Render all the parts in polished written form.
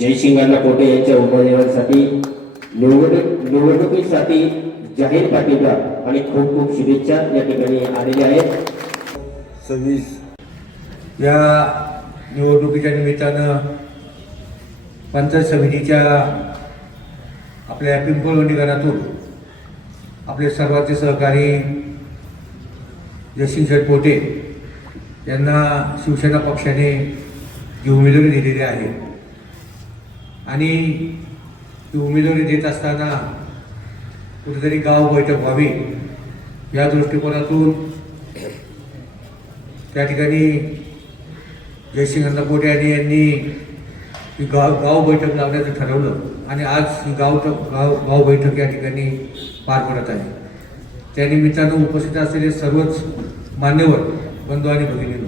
जयसिंगांना पोटे यांच्या उमेदवारीसाठी निवडणुकीसाठी जाहीर पाठिंबा आणि खूप खूप शुभेच्छा या ठिकाणी आलेल्या आहेत. 26 या निवडणुकीच्या निमित्तानं पंचायत समितीच्या आपल्या पिंपळवंडी गणातून आपले सर्वांचे सहकारी जयसिंग शेठ पोटे यांना शिवसेना पक्षाने जी उमेदवारी दिलेली आहे आणि ती उमेदवारी देत असताना कुठेतरी गाव बैठक व्हावी या दृष्टिकोनातून त्या ठिकाणी जयसिंग पोटे यांनी ही गाव बैठक लावण्याचं ठरवलं आणि आज ही गाव बैठक या ठिकाणी पार पडत आहे. त्यानिमित्तानं उपस्थित असलेले सर्वच मान्यवर बंधू आणि भगिनींनो,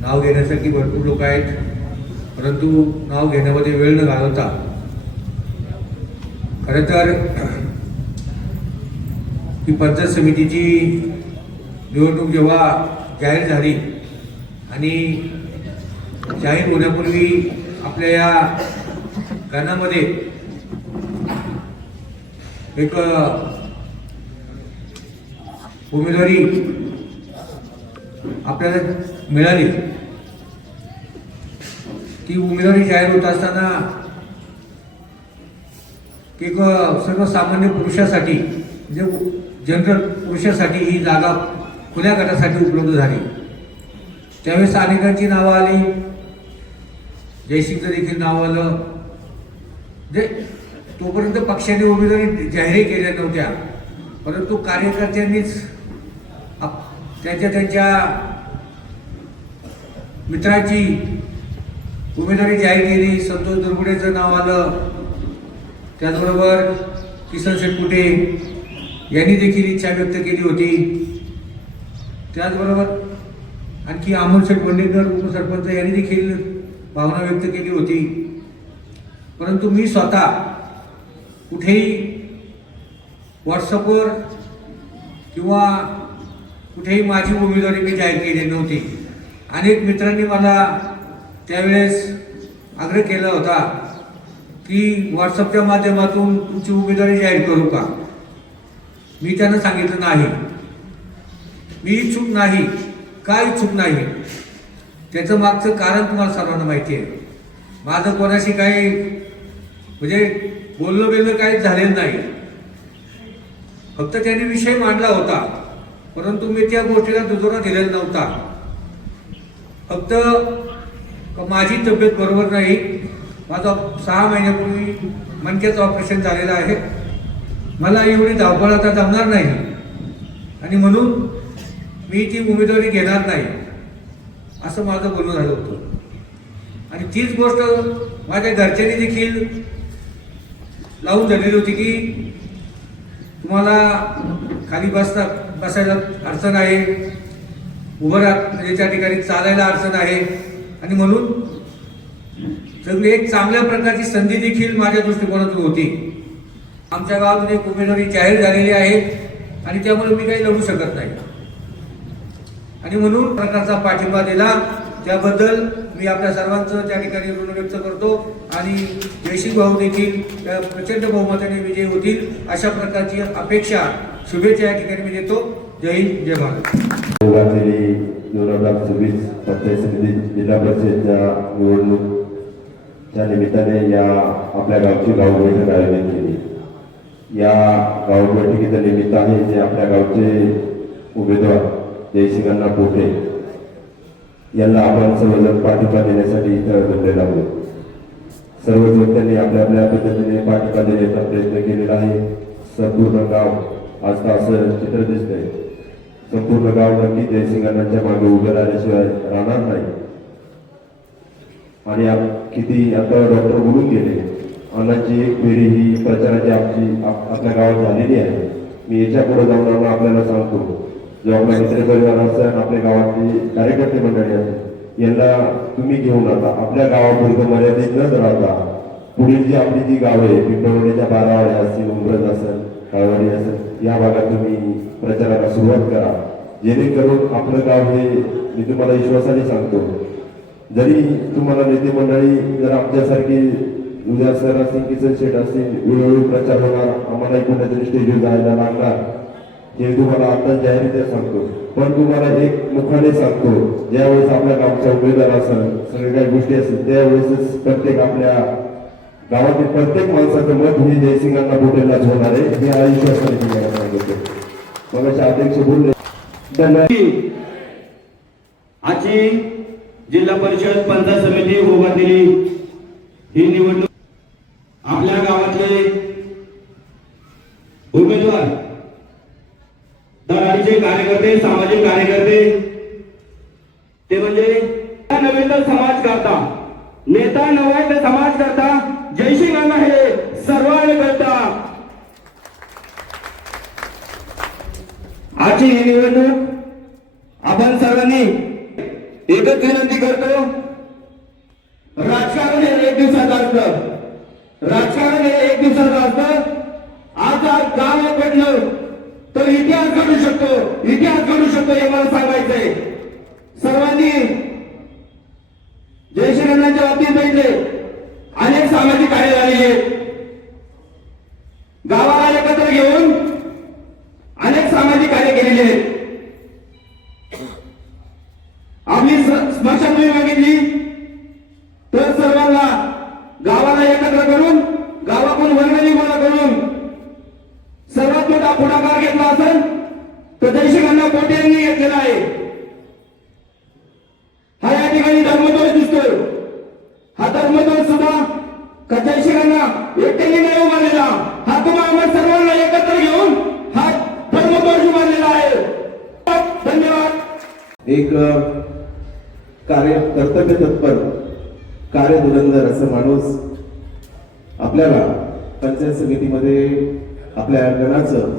नाव घेण्यासाठी भरपूर लोक आहेत, परंतु नाव घेण्यामध्ये वेळ न घालवता खरं तर ही पंचायत समितीची निवडणूक जेव्हा जाहीर झाली आणि जाहीर होण्यापूर्वी आपल्या या गणामध्ये एक उमेदवारी आपल्याला मिळाली. ती उमेदवारी जाहीर होत असताना एक सर्वसामान्य पुरुषासाठी म्हणजे जनरल पुरुषासाठी ही जागा खुल्या गटासाठी उपलब्ध झाली. त्यावेळेस अनेकांची नावं आली, जयसिंगचं देखील नाव आलं. जे तोपर्यंत पक्षाने उमेदवारी जाहीर केल्या नव्हत्या, परंतु कार्यकर्त्यांनीच त्यांच्या मित्राची उमेदवारी जाहीर केली. संतोष दुर्गुडेचं नाव आलं, त्याचबरोबर किसन शेठ पोटे यांनी देखील इच्छा व्यक्त केली होती. त्याचबरोबर आणखी अमोल शेठ बंडेकर उपसरपंच यांनी देखील भावना व्यक्त केली होती. परंतु मी स्वतः कुठेही व्हॉट्सअपवर किंवा कुठेही माझी उमेदवारी मी जाहीर केली नव्हती. अनेक मित्रांनी मला त्यावेळेस आग्रह केला होता की व्हॉट्सअपच्या माध्यमातून तुमची उमेदवारी जाहीर करू का. मी त्यांना सांगितलं नाही, मी इच्छुक नाही. का इच्छुक नाही त्याचं मागचं कारण तुम्हाला सर्वांना माहिती आहे. माझं कोणाशी काही म्हणजे बोलणं काहीच झालेलं नाही. फक्त त्यांनी विषय मांडला होता, परंतु मी त्या गोष्टीला दुजोरा दिलेला नव्हता. फक्त माझी तब्येत बरोबर नाही, माझं 6 महिन्यापूर्वी मणक्याचं ऑपरेशन झालेलं आहे, मला एवढी धावपळ आता जमणार नाही आणि म्हणून मी ती उमेदवारी घेणार नाही असं माझं बोलणं झालं होतं. आणि तीच गोष्ट माझ्या घरच्यांनी देखील लावून धरलेली होती की तुम्हाला खाली बसायला अडचण आहे, उभं म्हणजे त्या ठिकाणी चालायला अडचण आहे आणि म्हणून सगळी एक चांगल्या प्रकारची संधी देखील माझ्या दृष्टिकोनातून होती. आमच्या गावातून एक उमेदवारी जाहीर झालेली आहे आणि त्यामुळे मी काही लढू शकत नाही आणि म्हणून प्रकारचा पाठिंबा दिला. त्याबद्दल मी आपल्या सर्वांचं त्या ठिकाणी ऋण व्यक्त करतो आणि जयसिंग भाऊ देखील प्रचंड बहुमताने विजयी होतील अशा प्रकारची अपेक्षा शुभेच्छा या ठिकाणी मी देतो. जय हिंद, जय भारत. 2026 पंचायत समिती जिल्हा परिषदेच्या निवडणूकच्या निमित्ताने या आपल्या गावची गाव बैठक आयोजित केली. या गाव बैठकीचं निमित्त आहे जे आपल्या गावचे उमेदवार जयसिंगांना पोटे यांना आपण सर्वजण पाठिंबा देण्यासाठी इथं जमलेलो आहोत. सर्वजण त्यांनी आपल्या आपल्या पद्धतीने पाठिंबा देण्याचा प्रयत्न केलेला आहे. संपूर्ण गाव आज असं चित्र दिसतंय, संपूर्ण गाव नक्की जयसिंगांच्या मागे उभे राहिल्याशिवाय राहणार नाही. आणि किती आता डॉक्टर बोलून गेले, अन्नाची एक फेरी ही प्रचाराची आपल्या गावात झालेली आहे. मी याच्या पुढे जाऊन आपल्याला सांगतो, जो आपला मित्रपरिवार असेल, आपल्या गावातली कार्यकर्ते मंडळी असेल, यांना तुम्ही घेऊन आता आपल्या गावापुरतं मर्यादित न राहता पुढील जी आपली जी गाव आहे, पिंपळवणीच्या 12 वाड्या असतील, उंबरज असेल, काळवाडी असेल, या भागात तुम्ही प्रचाराला सुरुवात करा, जेणेकरून आपलं गाव हे, मी तुम्हाला विश्वासाने सांगतो, जरी तुम्हाला नेते मंडळी जर आमच्यासारखी उद्या सर असतील किसन शेठ असतील वेळोवेळी प्रचार होणार आम्हालाही कुठेतरी स्टेजवर जायला लागणार हे तुम्हाला आता जाहीररित्या सांगतो. पण तुम्हाला एक मुखाने सांगतो, ज्यावेळेस आपल्या गावचा उमेदवार असेल सगळ्या काही गोष्टी असतील त्यावेळेसच प्रत्येक आपल्या गावातील प्रत्येक माणसाचं मत हे जयसिंगांना बोटेलाच होणार आहे हे आयुष्यासाठी तुम्हाला सांगितलं. मग अध्यक्ष बोलले आजची जिल्हा परिषद पंचायत समिती उभा दिली ही निवडणूक आपल्या गावातले उमेदवार दराडीचे कार्यकर्ते सामाजिक कार्यकर्ते ते म्हणजे नव्हे तर समाज करता नेता नव्हे तर समाज करता जयसिंगांना हे सर्वांनी करता. आजची ही निवडणूक आपण सर्वांनी एकच विनंती करतो, राजकारण हे एक दिवसाचं असतं, राजकारण हे एक दिवसाचं असतं. आज गाव घडलं तर इतिहास घडू शकतो, इतिहास घडू शकतो हे मला सांगायचंय. सर्वांनी जयश्रीरामांच्या बाबतीत भेटले, अनेक सामाजिक कार्य झालेली आहेत. गावाला एकत्र घेऊन अनेक सामाजिक कार्य केलेले आहेत. आपली स्मशानभूमी मागितली तर सर्वांना गावाला एकत्र करून गावातून वर्गणी गोळा करून सर्वात मोठा पुढाकार घेतला असेल तर जयसिंगांना पोटे यांनी घेतलेला आहे. हा या ठिकाणी धर्मध्वज दिसतोय. हा धर्मध्वज सुद्धा जयसिंगांना एकट्याने नाही उभारलेला, हा तुम्हाला सर्वांना एकत्र घेऊन हा धर्मध्वज उभारलेला आहे. धन्यवाद. एक कर्तव्य तत्पर कार्यधुरंधर असं माणूस आपल्याला पंचायत समितीमध्ये आपल्या गणाचं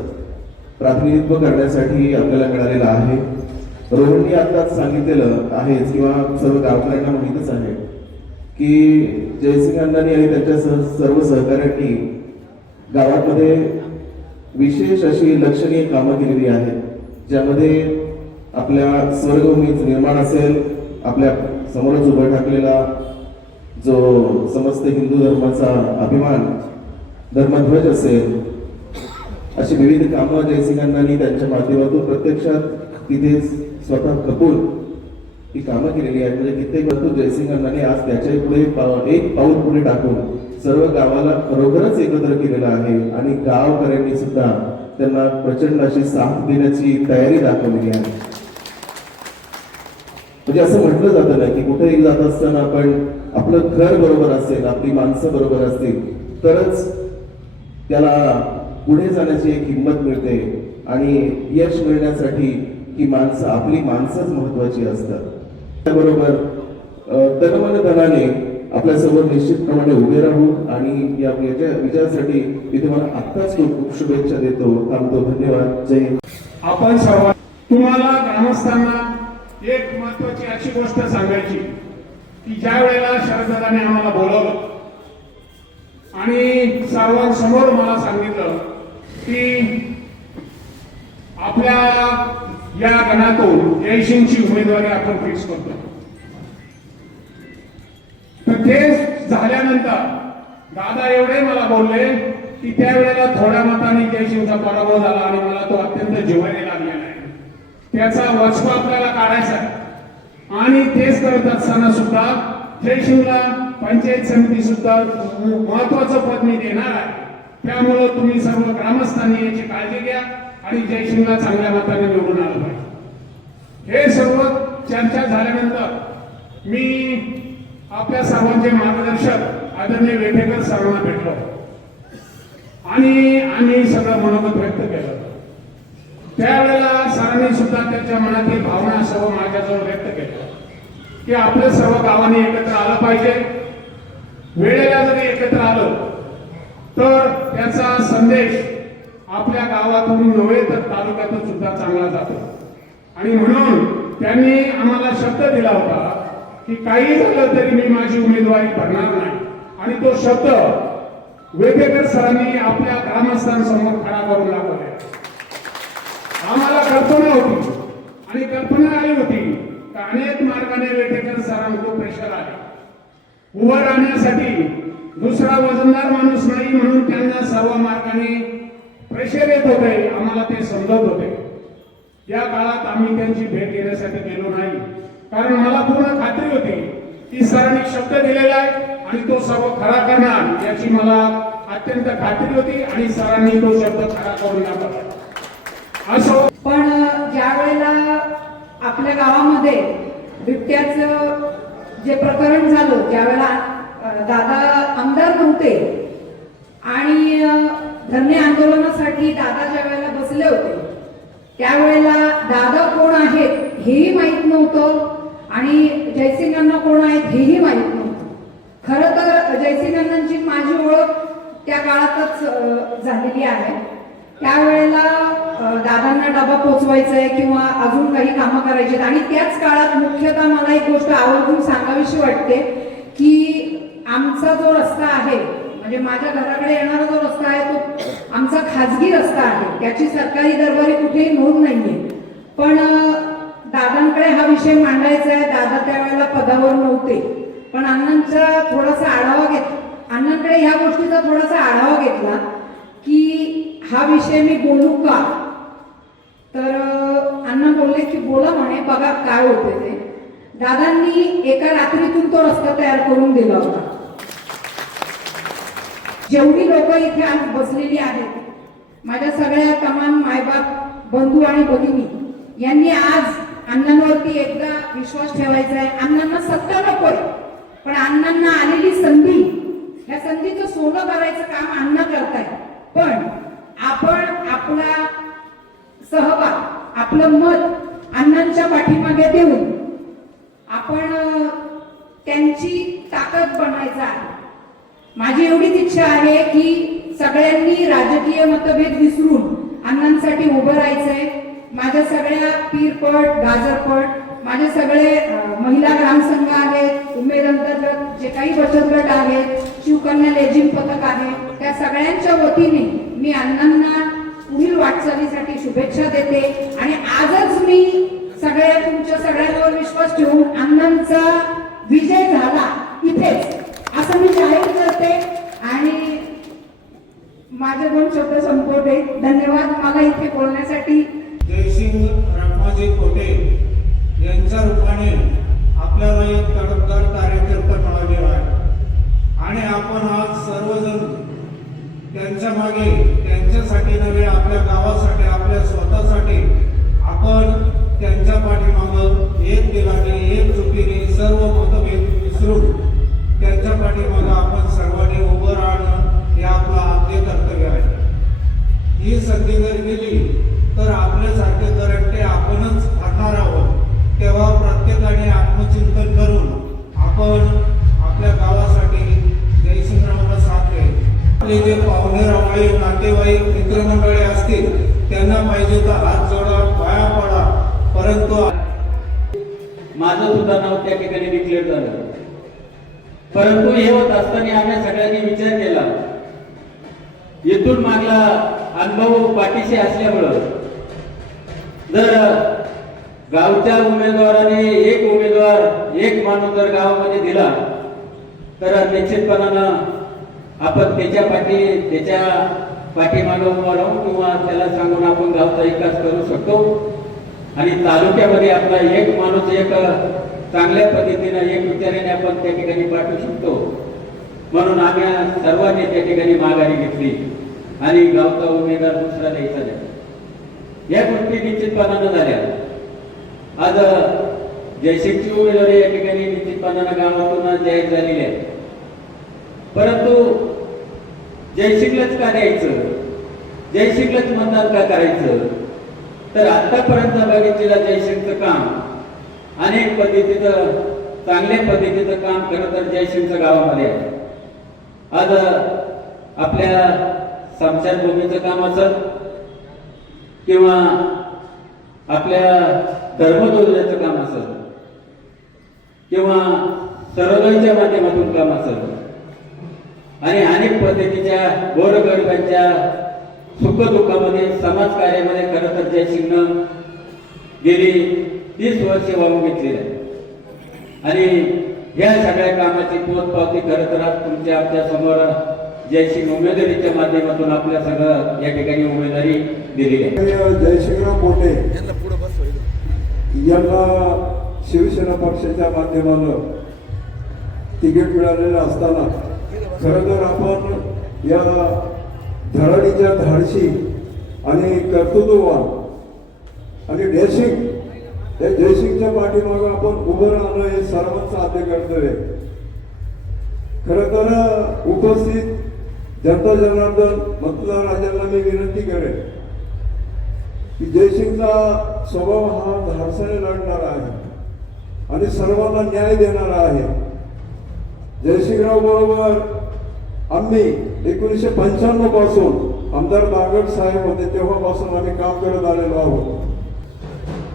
प्रातिनिधित्व करण्यासाठी आपल्याला मिळालेलं आहे. रोहननी आताच सांगितलेलं आहेच किंवा सर्व गावकऱ्यांना माहीतच आहे की जयसिंग अण्णांनी आणि त्यांच्या सर्व सहकाऱ्यांनी गावामध्ये विशेष अशी लक्षणीय कामं केलेली आहेत, ज्यामध्ये आपल्या स्वर्गभूमीचं निर्माण असेल, आपल्या समोरच उभा ठाकलेला जो समस्त हिंदू धर्माचा अभिमान धर्मध्वज असेल, अशी विविध कामं जयसिंग अण्णांनी त्यांच्या माध्यमातून प्रत्यक्षात तिथे स्वतः खपून ही कामं केलेली आहेत. म्हणजे कित्येक वस्तू जयसिंग अण्णांनी आज त्याच्या पुढे एक पाऊल पुढे टाकून सर्व गावाला खरोखरच एकत्र केलेलं आहे आणि गावकऱ्यांनी सुद्धा त्यांना प्रचंड अशी साथ देण्याची तयारी दाखवलेली आहे. म्हणजे असं म्हटलं जातं ना की कुठेही जात असताना आपण आपलं घर बरोबर असेल, आपली माणसं बरोबर असतील तरच त्याला पुढे जाण्याची एक हिंमत मिळते आणि यश मिळण्यासाठी ही माणसं आपली माणसंच महत्वाची असतात. त्याबरोबर तनमन धनाने आपल्या समोर निश्चितप्रमाणे उभे राहू आणि या विजयासाठी मी तुम्हाला आत्ताच खूप खूप शुभेच्छा देतो. थांबतो. धन्यवाद. जय हिंद. आपण सर्व तुम्हाला ग्रामस्थांना एक महत्वाची अशी गोष्ट सांगायची की ज्या वेळेला शरददादांनी आम्हाला बोलवलं आणि सर्वांसमोर मला सांगितलं की आपल्या या गणातून जयसिंगची उमेदवारी आपण फिक्स करतो, तर ते झाल्यानंतर दादा एवढे मला बोलले की त्यावेळेला थोड्या मताने जयसिंगचा पराभव झाला आणि मला तो अत्यंत जिव्हारी लागलेला आहे. त्याचा वचपा आपल्याला काढायचा आहे आणि तेच करत असताना सुद्धा जयसिंगला पंचायत समिती सुद्धा महत्वाचं पद मी देणार आहे. त्यामुळे तुम्ही सर्व ग्रामस्थांनी याची काळजी घ्या आणि जयसिंगला चांगल्या मताने निवडून आलं पाहिजे. हे सर्व चर्चा झाल्यानंतर मी आपल्या सर्वांचे मार्गदर्शक आदरणीय वेठेकर सरांना भेटलो आणि आम्ही सगळं मनोगत व्यक्त केलं. त्यावेळेला सरांनी सुद्धा त्यांच्या मनातील भावना सर्व माझ्याजवळ व्यक्त केल्या की आपल्या सर्व गावांनी एकत्र आलं पाहिजे. वेळेला जरी एकत्र आलो तर त्याचा संदेश आपल्या गावातून नव्हे तर तालुक्यातून सुद्धा चांगला जातो आणि म्हणून त्यांनी आम्हाला शब्द दिला होता की काही झालं तरी मी माझी उमेदवारी भरणार नाही आणि तो शब्द वेठेकर सरांनी आपल्या ग्रामस्थांसमोर खरा करून दाखवला. आम्हाला कल्पना होती आणि कल्पना आली होती का अनेक मार्गाने वेटेकर सरांना प्रेशर आले. उभं राहण्यासाठी दुसरा वजनदार माणूस नाही म्हणून त्यांना सर्व मार्गाने प्रेशर येत होते. आम्हाला ते समजत होते. या काळात आम्ही त्यांची भेट घेण्यासाठी गेलो नाही, कारण मला पूर्ण खात्री होती की सरांनी शब्द दिलेला आहे आणि तो सर्व खरा करणार याची मला अत्यंत खात्री होती आणि सरांनी तो शब्द खरा करून दाखवला. असो, पण ज्या वेळेला आपल्या गावामध्ये बिबट्याचं जे प्रकरण झालं, ज्यावेळेला दादा आमदार नव्हते आणि धरणे आंदोलनासाठी दादा ज्या वेळेला बसले होते, त्यावेळेला दादा कोण आहेत हेही माहीत नव्हतं आणि जयसिंगांना कोण आहेत हेही माहीत नव्हतं. खरं तर जयसिंगांची माझी ओळख त्या काळातच झालेली आहे. त्यावेळेला दादांना डबा पोचवायचा आहे किंवा अजून काही कामं करायची आणि त्याच काळात मुख्यतः मला एक गोष्ट आवर्जून सांगावीशी वाटते की आमचा जो रस्ता आहे, म्हणजे माझ्या घराकडे येणारा जो रस्ता आहे तो आमचा खाजगी रस्ता आहे. त्याची सरकारी दरबारी कुठेही नोंद नाहीये. पण दादांकडे हा विषय मांडायचा आहे. दादा त्यावेळेला पदावर नव्हते, पण अण्णांचा थोडासा आढावा अण्णांकडे ह्या गोष्टीचा थोडासा आढावा घेतला की हा विषय मी बोलू का, तर अण्णा बोलले की बोला म्हणे, बघा काय होते ते. दादांनी एका रात्रीतून तो रस्ता तयार करून दिला होता. जेवढी लोक इथे आज बसलेली आहेत, माझ्या सगळ्या तमाम मायबाप बंधू आणि भगिनी यांनी आज अण्णांवरती एकदा विश्वास ठेवायचा आहे. अण्णांना सत्ता नकोय, पण अण्णांना आलेली संधी, या संधीचं सोनं करायचं काम अण्णा करताय. पण आपण आपला सहभाग, आपलं मत अण्णांच्या पाठीमागे देऊन आपण त्यांची ताकद बनायचं आहे. माझी एवढीच इच्छा आहे की सगळ्यांनी राजकीय मतभेद विसरून अण्णांसाठी उभं राहायचंय. माझ्या सगळ्या पीरपट, गाजरपट, माझे सगळे महिला ग्रामसंघ आहेत, उमेद अंतर्गत जे काही बचत गट आहेत, शिवकन्या लेझिम पथक आहे, त्या सगळ्यांच्या वतीने मी अण्णांना पुढील वाटचालीसाठी शुभेच्छा देते. आणि आजच मी तुमच्या सगळ्यांवर विश्वास ठेवून अण्णांचा विजय झाला इथेच असं मी जाहीर करते आणि माझे 2 शब्द संपवते. धन्यवाद मला इथे बोलण्यासाठी. जयसिंग रामाजी पोटे यांच्या रूपाने आपल्याला एक तडफदार कार्यकर्ता मिळालेला आहे आणि आपण आज सर्वजण त्यांच्या मागे, त्यांच्यासाठी नव्हे, आपल्या गावासाठी, आपल्या स्वतःसाठी आपण त्यांच्या पाठीमागं एक दिलाने, एक चुकीने सर्व मतभेद विसरून त्यांच्या पाठीमागं आपण सर्वांनी उभं राहणं हे आपलं आद्य कर्तव्य आहे. ही संधी जर गेली तर आपल्यासारखे करंटे आपणच ठरणार आहोत. तेव्हा प्रत्येकाने आत्मचिंतन करून आपण आपल्या गावासाठी जयसिंगरावला साथ द्यावी. आपले जे पाहुणे रावळे, नातेवाईक, मित्रमंडळी असतील त्यांना पाहिजे तर हात जोडा, पाया पडा. परंतु माझं सुद्धा नाव त्या ठिकाणी डिक्लेअर झालं. परंतु हे होत असताना आम्ही सगळ्यांनी विचार केला, इथून मागला अनुभव पाठीशी असल्यामुळं जर गावच्या उमेदवाराने एक उमेदवार, एक माणूस जर गावामध्ये दिला तर निश्चितपणानं आपण त्याच्या पाठीमागे उभा राहून किंवा त्याला सांगून आपण गावचा विकास करू शकतो आणि तालुक्यामध्ये आपला एक माणूस एक चांगल्या पद्धतीनं, एक विचाराने आपण त्या ठिकाणी पाठवू शकतो. म्हणून आम्ही सर्वांनी त्या ठिकाणी माघारी घेतली आणि गावचा उमेदवार दुसरा द्यायचा नाही. या गोष्टी निश्चितपणानं झाल्या. आज जयसिंगची उमेदवारी या ठिकाणी निश्चितपणानं गावातून जाहीर झालेली आहे. परंतु जयसिंगलाच का द्यायचं, जयसिंगलाच मतदान का करायचं, तर आतापर्यंत बघितलेलं जयसिंगचं काम अनेक पद्धतीचं, चांगल्या पद्धतीचं काम खरं तर जयसिंगचं गावामध्ये आहे. आज आपल्या स्मशानभूमीचं काम असत किंवा आपल्या धर्मध्वजाचं काम असत किंवा सर्वोदयच्या माध्यमातून काम असत आणि अनेक पद्धतीच्या गोरगरिबांच्या सुखदुःखामध्ये, समाज कार्यामध्ये खरं तर जयसिंगनं गेली 30 वर्षे वाहून घेतलेली आहे. आणि या सगळ्या कामाची पोचपावती खरं तर आज तुमच्या आमच्या समोर जयसिंग उमेदवारीच्या माध्यमातून आपल्या सगळं या ठिकाणी उमेदवारी दिलेली आहे. जयशिंगराव पोटे यांना शिवसेना पक्षाच्या माध्यमानं तिकीट मिळालेलं असताना खरं तर आपण या धडाडीच्या धाडशी आणि कर्तृत्ववान आणि जयसिंग या जयसिंगच्या पाठीमागं आपण उभं राहणं हे सर्वांचं आद्य कर्तव्य आहे. खरं तर उपस्थित जनता जनार्दन मतदार राजांना मी विनंती करेन की जयसिंगचा स्वभाव हा धाडसाने लढणारा आहे आणि सर्वांना न्याय देणारा आहे. जयसिंगराव बरोबर आम्ही 1995 पासून आमदार नागड साहेब होते तेव्हापासून आम्ही काम करत आलेलो आहोत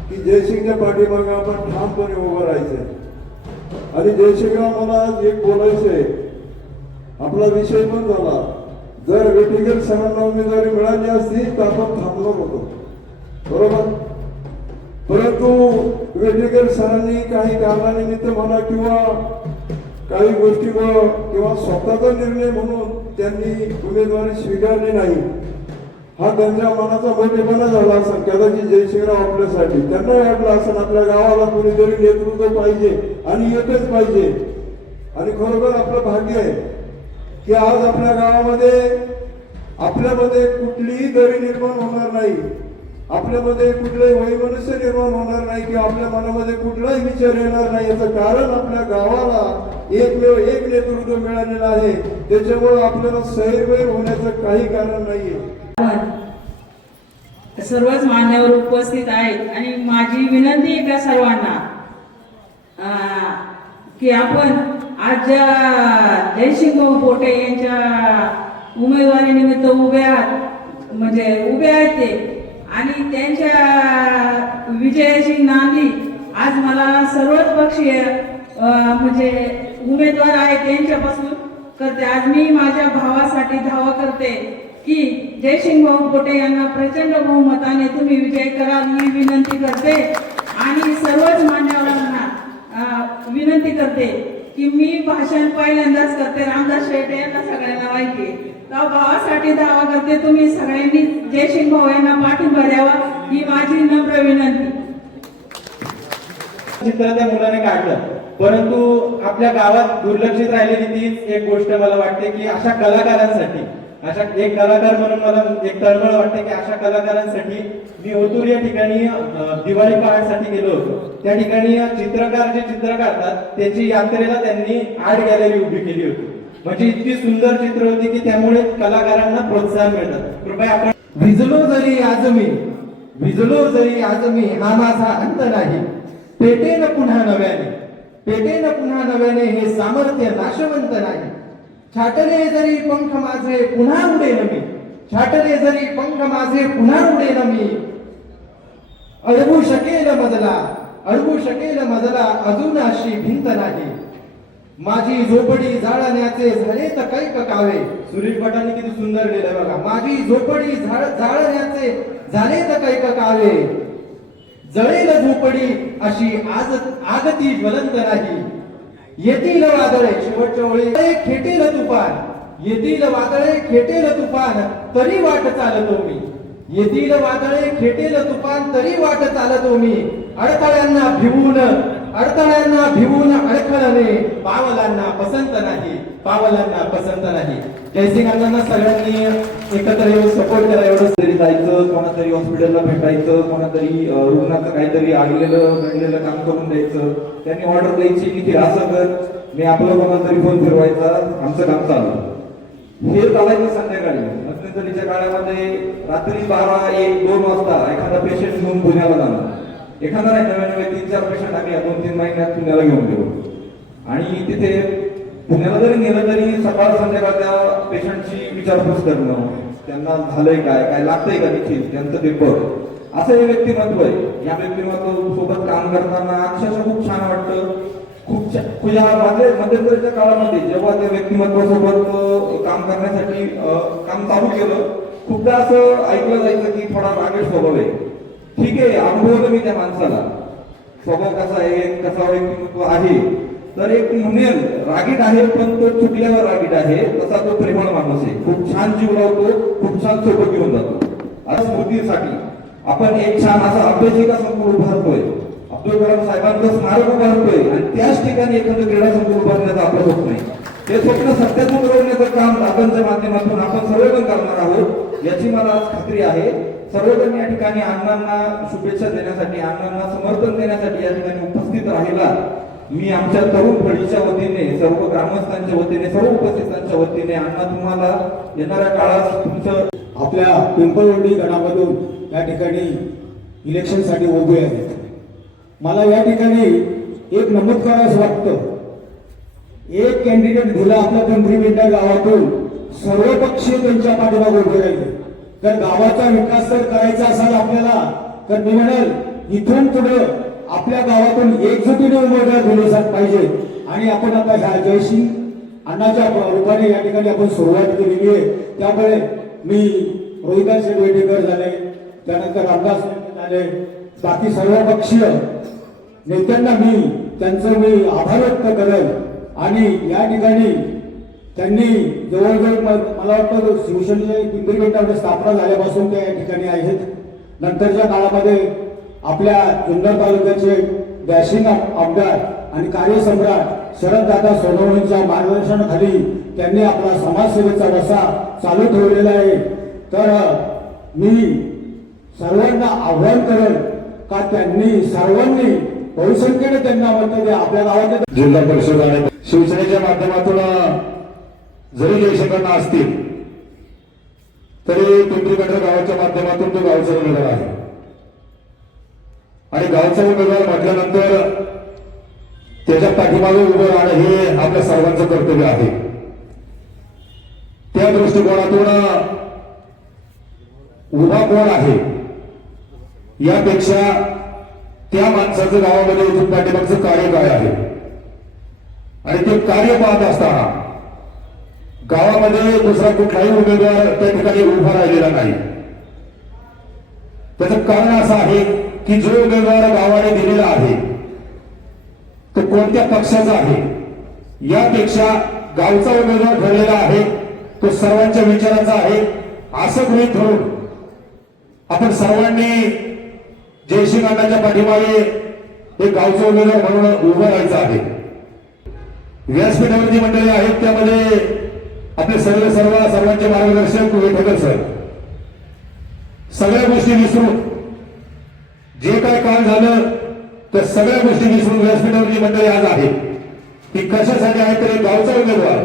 की जयसिंगच्या पाठीमागे आपण ठामपणे उभं राहायचं. आणि जयसिंगराव मला आज एक बोलायचंय, आपला विषय पण झाला, जर वेटिकल सरांना उमेदवारी मिळाली असती तर आपण थांबलो होतो, बरोबर. परंतु वेटिकल सरांनी काही कारणानिमित्त म्हणा किंवा काही गोष्टीमुळं किंवा स्वतःचा निर्णय म्हणून त्यांनी उमेदवारी स्वीकारली नाही. हा त्यांच्या मनाचा मोठेपणा झाला असेल कदाचित जयसिंगराव आपल्यासाठी. त्यांना वाटलं असेल आपल्या गावाला कोणीतरी नेतृत्व पाहिजे आणि येतच पाहिजे. आणि खरोखर आपलं भाग्य आहे की आज आपल्या गावामध्ये आपल्यामध्ये कुठलीही दरी निर्माण होणार नाही, आपल्यामध्ये कुठलंही वैमनस्य निर्माण होणार नाही किंवा आपल्या मनामध्ये कुठलाही विचार येणार नाही. याचं कारण आपल्या गावाला एकमेव एक नेतृत्व मिळालेलं आहे. त्याच्यामुळे आपल्याला सैरवैर होण्याचं काही कारण नाहीये. सर्वच मान्यवर उपस्थित आहेत आणि माझी विनंती आहे का सर्वांना की आपण आज ज्या जयसिंग पोटे यांच्या उमेदवारीनिमित्त उभे आहात म्हणजे उभे आहेत ते आणि त्यांच्या विजयाची नांदी आज मला सर्वच पक्षीय म्हणजे उमेदवार आहेत त्यांच्यापासून करते. आज मी माझ्या भावासाठी धावा करते की जयसिंग भाऊ पोटे यांना प्रचंड बहुमताने तुम्ही विजय कराल ही विनंती करते. आणि सर्वच मान्यवरांना विनंती करते की मी भाषण पहिल्यांदाच करते, रामदास शेटे यांना सगळ्यांना माहिती आहे, तर भावासाठी दावा करते. तुम्ही सगळ्यांनी जयसिंग भाऊ यांना पाठिंबा द्यावा ही माझी नम्र विनंती. चित्र त्या मुलाने काढलं, परंतु आपल्या गावात दुर्लक्षित राहिलेली तीच एक गोष्ट मला वाटते की अशा कलाकारांसाठी, अशा एक कलाकार म्हणून मला एक तळमळ वाटते की अशा कलाकारांसाठी मी ओतूर या ठिकाणी दिवाळी पहाडसाठी गेलो होतो. त्या ठिकाणी चित्रकार जे चित्र काढतात त्याची यात्रेला त्यांनी आर्ट गॅलरी उभी केली होती. म्हणजे इतकी सुंदर चित्र होती की त्यामुळे कलाकारांना प्रोत्साहन मिळतात. कृपया आपण भिजलो जरी आज मी, भिजलो जरी आज मी, हा माझा अंत नाही, पेटेन पुन्हा नव्याने, पेटेन पुन्हा नव्याने, हे सामर्थ्य नाशवंत नाही. छाटले जरी पंख माझे पुन्हा उडेन मी, छाटले जरी पंख माझे पुन्हा उडेन मी. अडवू शकेल मजला, अडवू शकेल मजला, अजून अशी भिंत नाही. माझी झोपडी जाळण्याचे झाले तर कैक कावे. सुरेश भटांनी किती सुंदर लिहिलंय बघा. माझी झोपडी जाळण्याचे झाले तर कैक कावे. जळेल झोपडी अशी आज आगती ज्वलंत नाही. येतील वादळे, शेवटच्या ओळी, खेटेल तुफान, येतील वादळे खेटेल तुफान, तरी वाट चालतो मी. येतील वादळे खेटेल तुफान, तरी वाट चालतो मी. अडथळ्यांना भिवून, अडथळ्यांना भिवून अडखळणे पावलांना पसंत नाही, पावलांना पसंत नाही. जयसिंग अण्णांना सगळ्यांनी एकत्र येऊन सपोर्ट करा. एवढंच तरी जायचं, कोणातरी हॉस्पिटलला भेटायचं, कोणातरी रुग्णाचं काहीतरी घडलेलं काम करून द्यायचं. त्यांनी ऑर्डर द्यायची की ते असं कर, मी आपलं कोणातरी फोन फिरवायचा, आमचं काम चालू. हे चालायचं संध्याकाळी. मध्यंतरीच्या काळामध्ये रात्री 12, 1, 2 वाजता एखादा पेशंट घेऊन पुण्याला जाणार. एखादा नाही, नव्या 3-4 पेशंट आम्ही 2-3 महिन्यात पुण्याला घेऊन गेलो. आणि तिथे पुण्याला जरी नेलं तरी सकाळ संध्याकाळ त्या पेशंटची विचारपूस करणं, त्यांना झालंय काय, काय लागतंय का देखील त्यांचं ते बघ. असं हे व्यक्तिमत्व आहे. या व्यक्तिमत्व सोबत काम करताना अक्षरशः खूप छान वाटतं. खूप या मध्यंतरीच्या काळामध्ये जेव्हा त्या व्यक्तिमत्वासोबत काम करण्यासाठी काम चालू केलं, खूपदा असं ऐकलं जायचं की थोडा रागेट स्वभाव आहे. ठीक आहे, अनुभवलं मी त्या माणसाला, स्वभाव कसा आहे, कसा व्यक्तिमत्व आहे, तर एक म्हणेल रागीट आहे, पण तो चुकल्यावर रागीट आहे, तसा तो प्रेमळ माणूस आहे. खूप छान जीव लावतो, खूप छान सोबत घेऊन जातो. आज स्मृतीसाठी आपण एक छान असा अभ्यासिका संकुल उभारतोय, अब्दुल कलाम साहेबांचं स्मारक उभारतोय, आणि त्याच ठिकाणी एखादं क्रीडा संकुल उभारण्याचं आपलं स्वप्न आहे. ते स्वप्न सत्यात उतरवण्याचं काम दादांच्या माध्यमातून आपण सर्वजण करणार आहोत, याची मला आज खात्री आहे. सर्वजण या ठिकाणी अण्णांना शुभेच्छा देण्यासाठी, अण्णांना समर्थन देण्यासाठी या ठिकाणी उपस्थित राहिला. मी आमच्या तरुण फळीच्या वतीने, सर्व ग्रामस्थांच्या वतीने, सर्व उपस्थितांच्या वतीने अण्णा तुम्हाला येणाऱ्या काळात तुमचं आपल्या पिंपळवंडी गणामधून या ठिकाणी इलेक्शनसाठी उभे आहेत. मला या ठिकाणी एक नमूद करावंसं वाटतं, एक कॅन्डिडेट दिला आपल्या पिंपरीपेंढा गावातून, सर्व पक्षीय त्यांच्या पाठीमागे उभे राहिले. तर गावाचा विकास जर करायचा असाल आपल्याला, तर मी म्हणाल इथून पुढे आपल्या गावातून एकजुटीने उमेदवार दिले पाहिजे. आणि आपण आता ह्या जयसिंग अण्णाच्या रूपाने या ठिकाणी आपण सुरुवात केलेली आहे. त्यामुळे मी रोहिदास शेटवेटेकर झाले, त्यानंतर रामदास झाले, बाकी सर्व पक्षीय नेत्यांना त्यांचं मी आभार व्यक्त करेन. आणि या ठिकाणी त्यांनी जवळजवळ मला वाटतं शिवसेनेच्या पिंपरीपेंढा स्थापना झाल्यापासून त्या या ठिकाणी आहेत. नंतरच्या काळामध्ये आपल्या जुन्नर तालुक्याचे डॅशिंग आमदार आणि कार्यसम्राट शरददादा सोनवणेंच्या मार्गदर्शनाखाली त्यांनी आपला समाजसेवेचा वसा चालू ठेवलेला आहे. तर मी सर्वांना आव्हान करेन का त्यांनी सर्वांनी बहुसंख्येने त्यांना मत द्या. आपल्या गावात जिल्हा परिषद आणि शिवसेनेच्या माध्यमातून जरी जयशंकरना असतील तरी पिंपरीपेंढा गावाच्या माध्यमातून तो गावचा उमेदवार आहे. आणि गावचा उमेदवार म्हटल्यानंतर त्याच्या पाठीमागे उभं राहणं हे आपल्या सर्वांचं कर्तव्य आहे. त्या दृष्टिकोनातून उभा कोण आहे यापेक्षा त्या माणसाचं गावामध्ये इथून पाठीमागचं कार्य काय आहे, आणि ते कार्य पाहत असताना गावामध्ये दुसरा कुठलाही उमेदवार त्या ठिकाणी उभा राहिलेला नाही. त्याचं कारण असं आहे की जो उमेदवार गावाने दिलेला आहे तो कोणत्या पक्षाचा आहे यापेक्षा गावचा उमेदवार ठरलेला आहे तो सर्वांच्या विचाराचा आहे असं गृहीत धरून आपण सर्वांनी जयसिंग अण्णांच्या पाठीमागे एक गावचा उमेदवार म्हणून उभं राहायचं आहे. व्यासपीठावर जी मंडळी आहेत त्यामध्ये आपले सर्वांचे मार्गदर्शक विठेकर सर, सगळ्या गोष्टी विसरून जे काय काम झालं तर सगळ्या गोष्टी विसरून व्यासपीठावर जी मंडळी आज आहे ती कशासाठी आहे तर गावचा उमेदवार,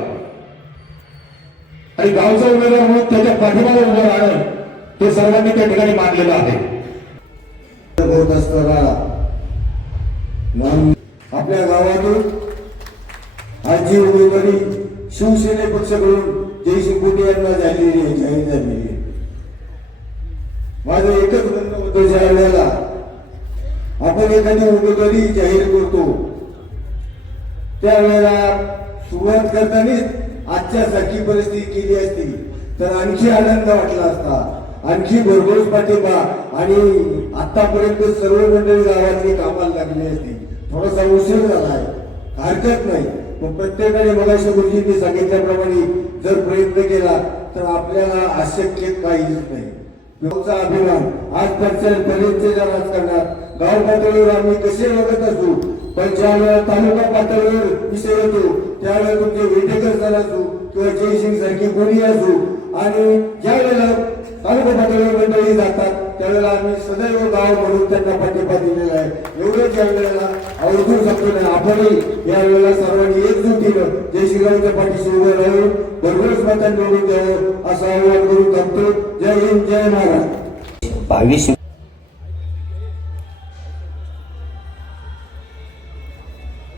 आणि गावचा उमेदवार म्हणून त्याच्या पाठीमागे उभं राहणं ते सर्वांनी त्या ठिकाणी मानलेलं आहे. होत असताना आपल्या गावातून आजची उमेदवारी शिवसेने पक्षाकडून जयसिंग पोटे यांना झालेली आहे, जाहीर झालेली आहे. माझं एकच म्हणणं होतं, ज्या वेळेला आपण एखादी उमेदवारी जाहीर करतो त्यावेळेला सुरुवात करतानाच आजच्या सारखी परिस्थिती केली असती तर आणखी आनंद वाटला असता, आणखी भरघोस पाठिंबा, आणि आतापर्यंत सर्व मंडळी गावातली कामाला लागली असती. थोडासा उशीर झाला आहे, हरकत नाही, पण प्रत्येकाने मगाशी गुरुजींनी सांगितल्याप्रमाणे जर प्रयत्न केला तर आपल्याला अशक्य काहीच नाही. गावचा अभिमान आजपर्यंतच्या राजकारणात गाव पातळीवर आम्ही कसे वागत असू, पण ज्या वेळेला तालुका पातळीवर विषय होतो त्यावेळेला तुमचे विठेकर सर असू किंवा जयसिंग सारखी कोणी असू, आणि ज्या वेळेला तालुका पातळीवर मंडळी जातात त्यावेळेला आम्ही सदैव गाव म्हणून त्यांना पाठिंबा दिलेला आहे. एवढंच या वेळेला आवर्जून सांगतो नाही, आपणही या वेळेला सर्वांनी एकजुटीनं जयसिंगांच्या पाठीशी उभं राहून भरघोस मतांनी निवडून द्यावं असं आवाहन करून थांबतो. जय हिंद, जय महाराज. 22